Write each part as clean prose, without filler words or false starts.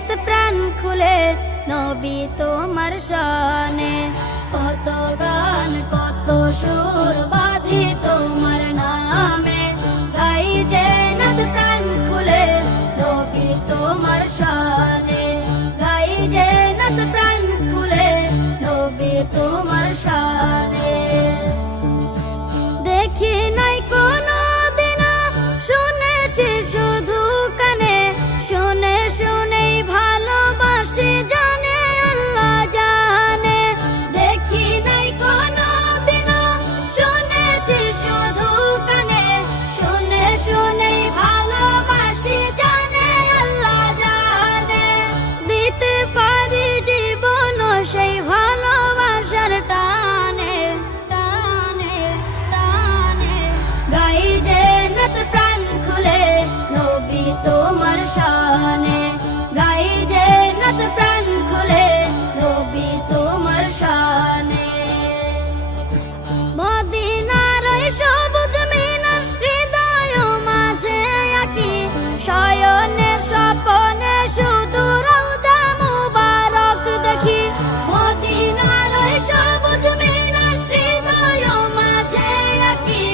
নাত প্রাণ খুলে নবী তোমার শানে। কত গান কত সুর বাঁধি তোমার নামে, গাই যে নাত প্রাণ খুলে নবী তোমার শানে। গাই যে নাত প্রাণ খুলে নবী তোমার শানে। দেখি নাই কোনো দিন, শুনেছি শুধু কানে, শুনে শুনেই ভালোবাসি জানে আল্লাহ জানে। দেখি নাই কোনো দিন, শুনেছি শুধু কানে, শুনে শুনেই ভালোবাসি জানে আল্লাহ জানে। দিতে পারি জীবন সেই ভালোবাসার টানে টানে টানে। গাই যে নাত প্রাণ খুলে নবী তোমার শানে। গাই যে নাত প্রাণ খুলে নবী তোমার শানে। মদিনার ওই সবুজ মিনার হৃদয় মাঝে আঁকি, শয়নে স্বপনে শুধু রওজা মুবারক দেখি। মদিনার ওই সবুজ মিনার হৃদয় মাঝে আঁকি,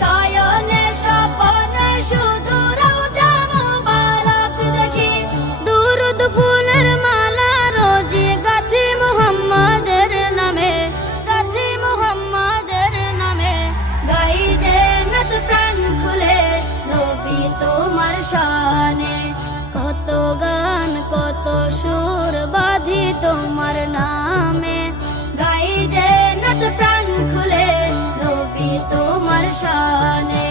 শয়নে স্বপনে শুধু রওজা মুবারক দেখি। দুরুদ ফুলের মালা রোজি গাথি মুহাম্মাদের নামে, গাথি মুহাম্মাদের নামে। গাই যে নাত প্রাণ খুলে নবী তোমার শানে। কত গান কত সুর বাঁধি তোমার নামে, গাই যে নাত প্রাণ খুলে নবী তোমার শানে।